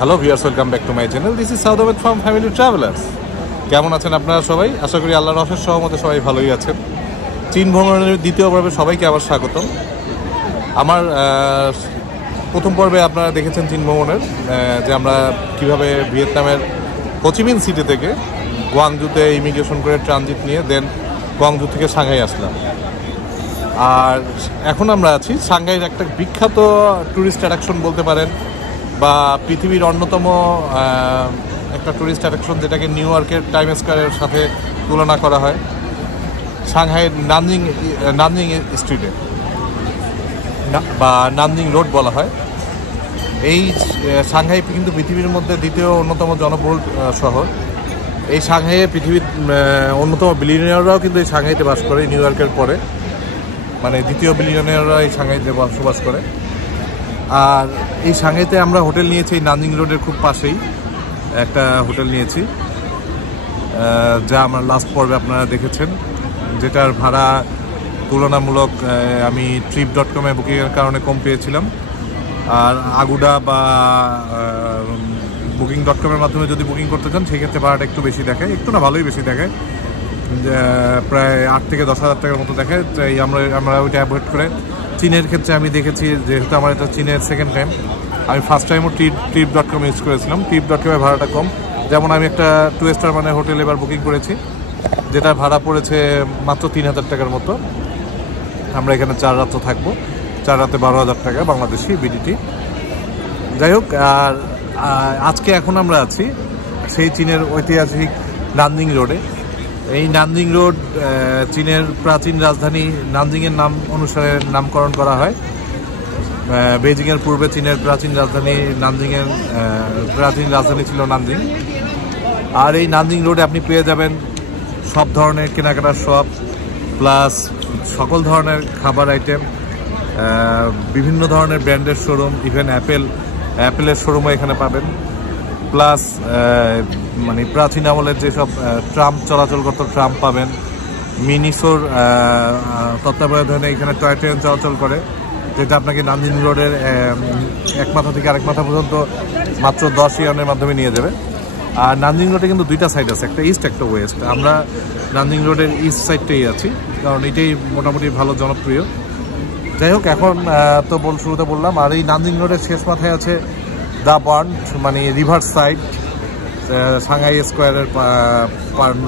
Hello viewers, welcome back to my channel. This is Saudabad from family travellers. কেমন আছেন আপনারা সবাই? আশা করি আল্লাহর অশেষ সহমতে সবাই ভালোই আছেন। চীন ভ্রমণের দ্বিতীয় পর্বে সবাইকে আবার স্বাগতম। আমার প্রথম পর্বে আপনারা দেখেছেন চীন ভ্রমণের যে আমরা কীভাবে ভিয়েতনামের হোচিমিন সিটি থেকে গুয়াংজুতে ইমিগ্রেশন করে ট্রানজিট নিয়ে দেন গুয়াংজু থেকে সাংহাই আসলাম। আর এখন আমরা আছি সাংহাইয়ের একটা বিখ্যাত ট্যুরিস্ট অ্যাট্রাকশন বলতে পারেন, বা পৃথিবীর অন্যতম একটা ট্যুরিস্ট অ্যাট্রাকশন, যেটাকে নিউ ইয়র্কের টাইম স্কোয়ারের সাথে তুলনা করা হয়, সাংহাইয়ের নানজিং স্ট্রিটে বা নানজিং রোড বলা হয়। এই সাংহাই কিন্তু পৃথিবীর মধ্যে দ্বিতীয় অন্যতম জনবহুল শহর। এই সাংহাইয়ে পৃথিবীর অন্যতম বিলিয়নিয়াররাও কিন্তু এই সাংহাইতে বাস করে, নিউ ইয়র্কের পরে, মানে দ্বিতীয় বিলিয়নিয়াররা এই সাংহাইতে বসবাস করে। আর এই সাংহাইতে আমরা হোটেল নিয়েছি, এই নানজিং রোডের খুব পাশেই একটা হোটেল নিয়েছি, যা আমার লাস্ট পর্বে আপনারা দেখেছেন, যেটার ভাড়া তুলনামূলক আমি trip.com-এ বুকিংয়ের কারণে কম পেয়েছিলাম। আর আগুডা বা booking.com-এর মাধ্যমে যদি বুকিং করতে চান সেক্ষেত্রে ভাড়াটা একটু বেশি দেখায়, একটু না ভালোই বেশি দেখায়, প্রায় 8 থেকে 10,000 টাকার মতো দেখায়। তাই আমরা ওইটা অ্যাভয়েড করে চীনের ক্ষেত্রে আমি দেখেছি, যেহেতু আমার এটা চীনের সেকেন্ড টাইম, আমি ফার্স্ট টাইমও trip.com ইউজ করেছিলাম। trip.com-এর ভাড়াটা কম। যেমন আমি একটা 2 স্টার মানের হোটেল এবার বুকিং করেছি, যেটা ভাড়া পড়েছে মাত্র 3,000 টাকার মতো। আমরা এখানে 4 রাত্র থাকবো, 4 রাতে 12,000 টাকা বাংলাদেশি বিডিটি। যাই হোক, আর আজকে এখন আমরা আছি সেই চীনের ঐতিহাসিক নানজিং রোডে। এই নানজিং রোড চীনের প্রাচীন রাজধানী নানজিংয়ের নাম অনুসারে নামকরণ করা হয়। বেজিংয়ের পূর্বে চীনের প্রাচীন রাজধানী ছিল নানজিং। আর এই নানজিং রোডে আপনি পেয়ে যাবেন সব ধরনের কেনাকাটার শপ, প্লাস সকল ধরনের খাবার আইটেম, বিভিন্ন ধরনের ব্র্যান্ডের শোরুম, ইভেন অ্যাপেলের শোরুমও এখানে পাবেন। প্লাস মানে প্রাচীন আমলের যেসব ট্রাম চলাচল করতো, ট্রাম পাবেন। মিনিসোর তত্ত্বাবধানে এখানে টয় ট্রেন চলাচল করে, যেটা আপনাকে নানজিং রোডের এক মাথা থেকে আরেক মাথা পর্যন্ত মাত্র 10 ইয়নের মাধ্যমে নিয়ে যাবে। আর নানজিং রোডে কিন্তু দুইটা সাইড আছে, একটা ইস্ট একটা ওয়েস্ট। আমরা নানজিং রোডের ইস্ট সাইডটাই আছি, কারণ এটাই মোটামুটি ভালো জনপ্রিয়। যাই হোক, এখন তো শুরুতে বললাম। আর এই নানজিং রোডের শেষ মাথায় আছে দ্য বার্ন, মানে রিভার সাইড, সাংহাই স্কোয়ারের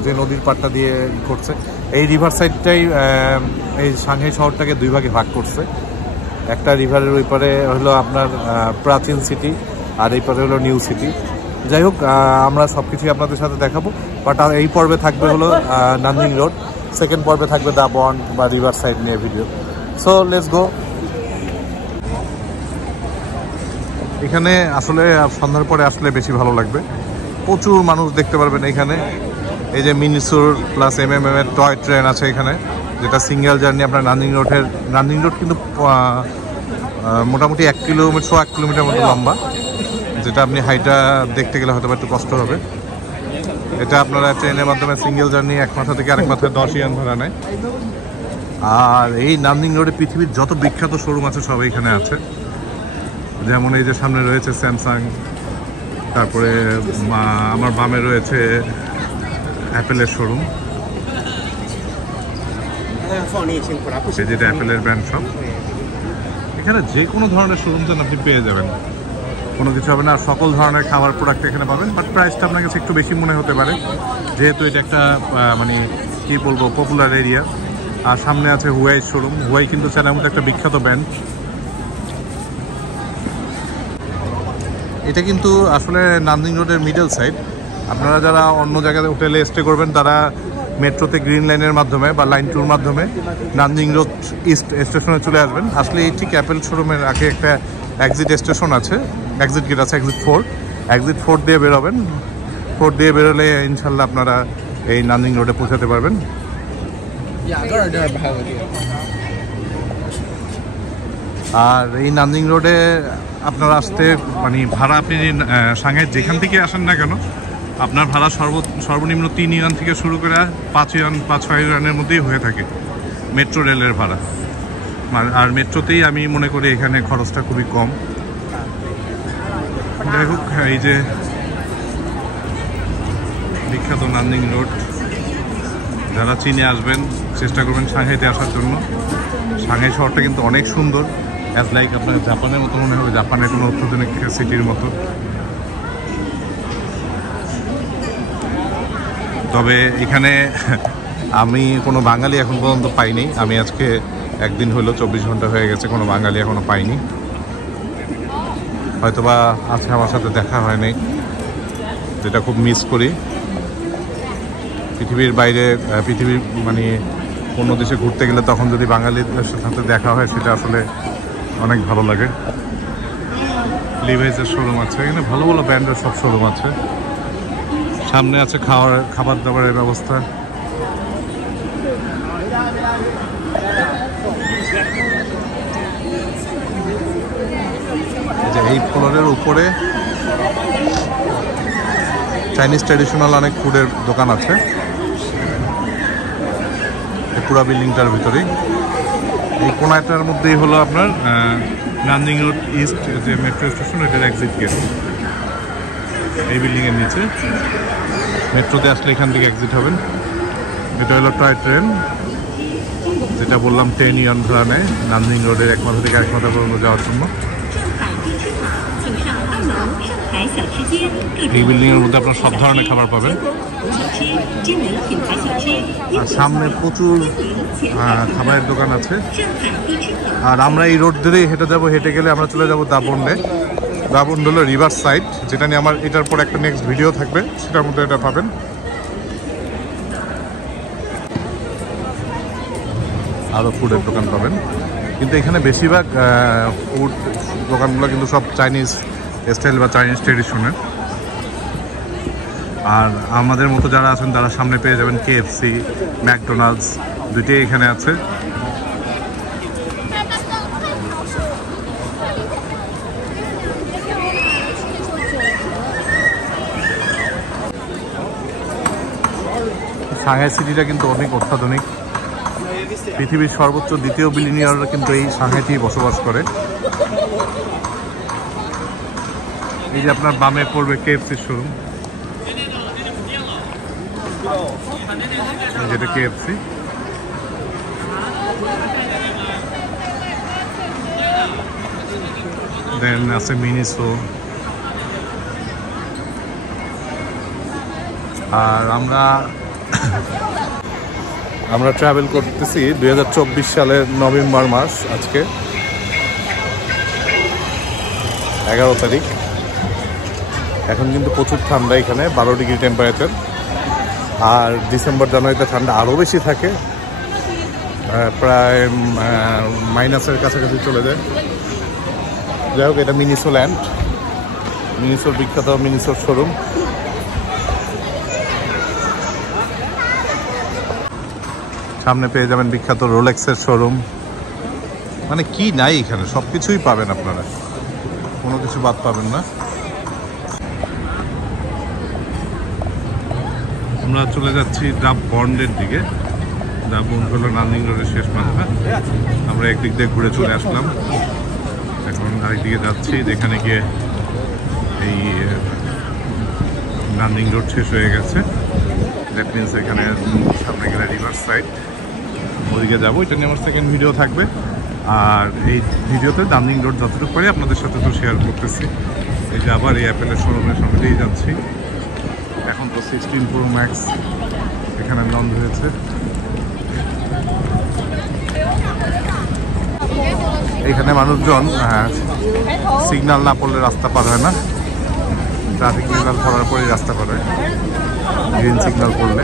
যে নদীর পাড়টা দিয়ে করছে। এই রিভার সাইডটাই এই সাংহাই শহরটাকে 2 ভাগে ভাগ করছে। একটা রিভারের ওই পারে হলো আপনার প্রাচীন সিটি, আর এই পারে হলো নিউ সিটি। যাই হোক, আমরা সব কিছুই আপনাদের সাথে দেখাবো, বাট এই পর্বে থাকবে হলো নানজিং রোড, সেকেন্ড পর্বে থাকবে দ্য বার্ন বা রিভার সাইড নিয়ে ভিডিও। So let's go. এখানে আসলে সন্ধ্যার পরে আসলে বেশি ভালো লাগবে, প্রচুর মানুষ দেখতে পারবেন এখানে। এই যে মিনিসোর প্লাস MMM এর টয় ট্রেন আছে এখানে, যেটা সিঙ্গেল জার্নি আপনার নানজিং রোড কিন্তু মোটামুটি 1 কিলোমিটার মতো লম্বা, যেটা আপনি হাইটা দেখতে গেলে হয়তো একটু কষ্ট হবে। এটা আপনারা ট্রেনের মাধ্যমে সিঙ্গেল জার্নি এক মাথা থেকে আরেক মাথায় 10 ইয়ন ভাড়া নেয়। আর এই নানজিং রোডে পৃথিবীর যত বিখ্যাত শোরুম আছে সব এখানে আছে। যেমন এই যে সামনে রয়েছে স্যামসাং, তারপরে আমার বামে রয়েছে অ্যাপেলের শোরুম, যেটা অ্যাপেলের ব্র্যান্ড শপ। এখানে যে কোনো ধরনের শোরুম যেন আপনি পেয়ে যাবেন, কোনো কিছু হবে না। আর সকল ধরনের খাবার প্রোডাক্ট এখানে পাবেন, বাট প্রাইসটা আপনার কাছে একটু বেশি মনে হতে পারে, যেহেতু এটা একটা মানে কী বলবো পপুলার এরিয়া। আর সামনে আছে হুয়াই শোরুম। হুয়াই কিন্তু চায়নার মধ্যে একটা বিখ্যাত ব্র্যান্ড। এটা কিন্তু আসলে নানজিং রোডের মিডল সাইড। আপনারা যারা অন্য জায়গায় হোটেলে স্টে করবেন, তারা মেট্রোতে গ্রিন লাইনের মাধ্যমে বা লাইন 2-র মাধ্যমে নানজিং রোড ইস্ট স্টেশনে চলে আসবেন। আসলে এই ঠিক অ্যাপেল শোরুমের আগে একটা এক্সিট স্টেশন আছে, এক্সিট গেট আছে, এক্সিট 4 দিয়ে বেরোবেন। 4 দিয়ে বেরোলে ইনশাল্লাহ আপনারা এই নানজিং রোডে পৌঁছাতে পারবেন। আর এই নানজিং রোডে আপনারা আসতে মানে ভাড়া, আপনি সাংহাই যেখান থেকে আসেন না কেন, আপনার ভাড়া সর্বনিম্ন 3 ইয়ন থেকে শুরু করে 5-6 ইয়নের মধ্যেই হয়ে থাকে মেট্রো রেলের ভাড়া। আর মেট্রোতেই আমি মনে করি এখানে খরচটা খুবই কম। যাই হোক, এই যে বিখ্যাত নানজিং রোড, যারা চীনে আসবেন চেষ্টা করবেন সাংহাইতে আসার জন্য। সাংহাই শহরটা কিন্তু অনেক সুন্দর, অ্যাজ লাইক আপনার জাপানের মতো মনে হবে, জাপানের কোনো অত্যাধুনিক সিটির মতো। তবে এখানে আমি কোনো বাঙালি এখন পর্যন্ত পাইনি। আমি আজকে একদিন হলো, 24 ঘন্টা হয়ে গেছে, কোনো বাঙালি এখনো পাইনি। হয়তোবা আজকে আমার সাথে দেখা হয়নি, যেটা খুব মিস করি। পৃথিবীর বাইরে, পৃথিবীর মানে অন্য দেশে ঘুরতে গেলে তখন যদি বাঙালিদের সাথে দেখা হয় সেটা আসলে অনেক ভালো লাগে। লিভাইসের শোরুম আছে এখানে, ভালো ভালো ব্র্যান্ডের সব শোরুম আছে। সামনে আছে খাবার দাবারের ব্যবস্থা। এই ফ্লোরের উপরে চাইনিজ ট্র্যাডিশনাল অনেক ফুডের দোকান আছে এই পুরো বিল্ডিংটার ভিতরেই। এই কোনাটার মধ্যেই হলো আপনার নানজিং রোড ইস্ট যে মেট্রো স্টেশন, এটার এক্সিট গেট। এই বিল্ডিংয়ের নিচে মেট্রোতে আসলে এখান থেকে এক্সিট হবেন। এটা হলো টয় ট্রেন, যেটা বললাম 10 ইয়ন ভাড়া নেয় নানজিং রোডের এক মাথা থেকে আরেক মাথা পর্যন্ত যাওয়ার জন্য। এই বিল্ডিংয়ের মধ্যে আপনার সব ধরনের খাবার পাবেন। আর সামনে প্রচুর খাবারের দোকান আছে। আর আমরা এই রোড ধরেই হেঁটে যাবো, হেঁটে গেলে আমরা চলে যাবো দাবন্ডে। দাবন্ড হলো রিভার সাইড, যেটা নিয়ে আমার এটার পর একটা নেক্সট ভিডিও থাকবে, সেটার মধ্যে এটা পাবেন। আরও ফুডের দোকান পাবেন, কিন্তু এখানে বেশিরভাগ ফুড দোকানগুলো কিন্তু সব চাইনিজ স্টাইল বা চাইনিজ ট্রেডিশনের। আর আমাদের মতো যারা আছেন তারা সামনে পেয়ে যাবেন KFC, ম্যাকডোনাল্ডস, দুইটাই এখানে আছে। সাংহাই সিটিটা কিন্তু অনেক অত্যাধুনিক। পৃথিবীর সর্বোচ্চ দ্বিতীয় বিলিয়নিয়াররা কিন্তু এই সাংহাইতেই বসবাস করে। এই যে আপনার বামে পড়বে KFC শোরুম, যেটা KFC। দেন আছে মিনিসো। আর আমরা ট্রাভেল করতেছি 2024 সালের নভেম্বর মাস, আজকে 11 তারিখ। এখন কিন্তু প্রচুর ঠান্ডা, এখানে 12 ডিগ্রি টেম্পারেচার। আর ডিসেম্বর জানুয়ারিতে ঠান্ডা আরও বেশি থাকে, প্রায় মাইনাসের কাছাকাছি চলে যায়। যাই হোক, এটা মিনিসো ল্যান্ড, মিনিসোর বিখ্যাত মিনিসোর শোরুম। সামনে পেয়ে যাবেন বিখ্যাত রোলেক্সের শোরুম। মানে কি নাই এখানে, সব কিছুই পাবেন আপনারা, কোনো কিছু বাদ পাবেন না। আমরা চলে যাচ্ছি দাবন্ডের দিকে। দাবন্ড হলো নানজিং রোডের শেষ মাথা। আমরা একদিক দিয়ে ঘুরে চলে আসলাম, এখন আরেকদিকে যাচ্ছি, যেখানে গিয়ে এই নানজিং রোড শেষ হয়ে গেছে। দ্যাট মিনস এখানে সামনে গেলে রিভার সাইড, ওদিকে যাবো। এটা নিয়ে আমার সেকেন্ড ভিডিও থাকবে। আর এই ভিডিওতে নানজিং রোড যতটুকু পারি আপনাদের সাথে তো শেয়ার করতেছি। এই যে আবার এই অ্যাপেলের শোরুমের সামনে দিয়েই যাচ্ছি। এখন তো 16 Pro Max এখানে লঞ্চ হয়েছে। এখানে মানুষজন সিগন্যাল না পড়লে রাস্তা পার হয় না, ট্রাফিক সিগন্যাল পড়ার পরেই রাস্তা পার হয়। গ্রিন সিগন্যাল পড়লে,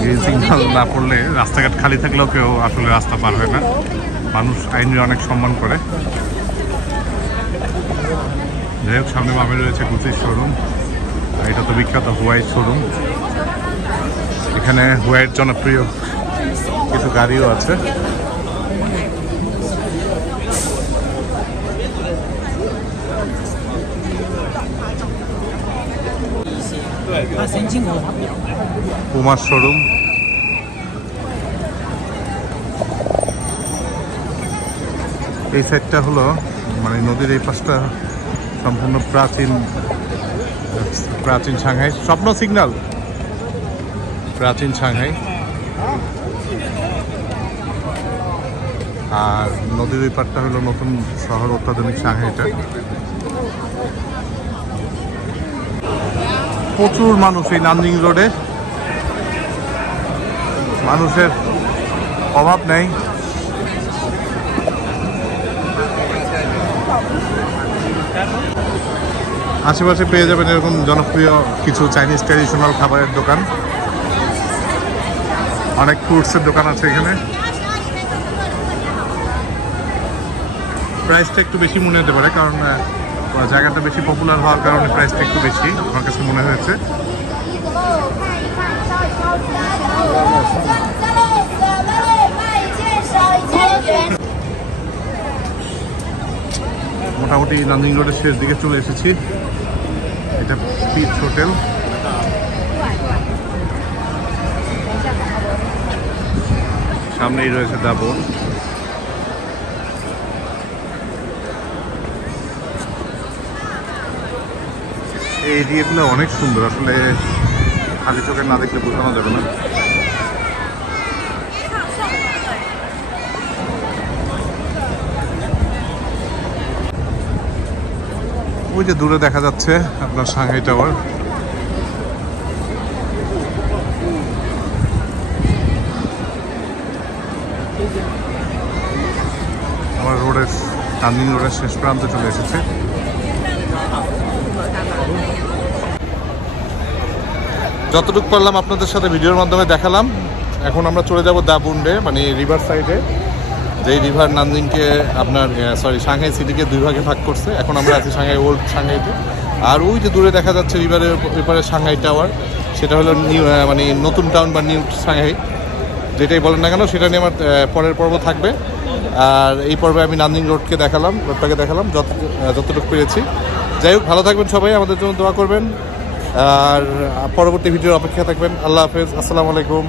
গ্রিন সিগন্যাল না পড়লে রাস্তাঘাট খালি থাকলেও কেউ আসলে রাস্তা পার হয় না। মানুষ আইনের অনেক সম্মান করে। যাই হোক, সামনে বামে রয়েছে গুচির শোরুম। এটা তো বিখ্যাত হুয়াই শোরুম। এখানে হুয়াইয়ের জনপ্রিয় কিছু গাড়িও আছে। পুমার শোরুম। এই সাইডটা হলো মানে নদীর এই পাশটা সম্পূর্ণ প্রাচীন সাংহাই, স্বপ্ন সিগন্যাল, প্রাচীন সাংহাই। আর নদীর ওই পারটা হলো নতুন শহর, অত্যাধুনিক সাংহাইটা। প্রচুর মানুষ এই নানজিং রোডে, মানুষের অভাব নেই। আশেপাশে পেয়ে যাবেন এরকম জনপ্রিয় কিছু চাইনিজ ট্র্যাডিশনাল খাবারের দোকান, অনেক ফ্রুটসের দোকান আছে এখানে। প্রাইসটা একটু বেশি মনে হতে পারে, কারণ জায়গাটা বেশি পপুলার হওয়ার কারণে প্রাইসটা একটু বেশি আমার কাছে মনে হয়েছে। মোটামুটি নানজিং রোডের শেষ দিকে চলে এসেছি। এটা পিচ হোটেল। সামনেই রয়েছে দাবন। এই এরিয়াগুলো অনেক সুন্দর, আসলে খালি চোখে না দেখলে বোঝানো যাবে না। ওই যে দূরে দেখা যাচ্ছে আপনার সাংহাই টাওয়ার। আমার রোডের নানজিং রোডের শেষ প্রান্তে চলে এসেছে। যতটুকু পারলাম আপনাদের সাথে ভিডিওর মাধ্যমে দেখালাম। এখন আমরা চলে যাব দাবুন্ডে, মানে রিভার সাইডে, যেই রিভার নানজিংকে আপনার সাংহাই সিটিকে দুই ভাগে ভাগ করছে। এখন আমরা আছি সাংহাই ওল্ড সাংহাইতে। আর ওই যে দূরে দেখা যাচ্ছে রিভারের ব্যাপারে সাংহাই টাওয়ার, সেটা হলো নিউ মানে নতুন টাউন বা নিউ সাংহাই, যেটাই বলেন না কেন। সেটা নিয়ে আমার পরের পর্ব থাকবে। আর এই পর্বে আমি নানজিং রোডটাকে দেখালাম যতটুকু পেরেছি। যাই হোক, ভালো থাকবেন সবাই, আমাদের জন্য দোয়া করবেন, আর পরবর্তী ভিডিওর অপেক্ষা থাকবেন। আল্লাহ হাফেজ, আসসালামু আলাইকুম।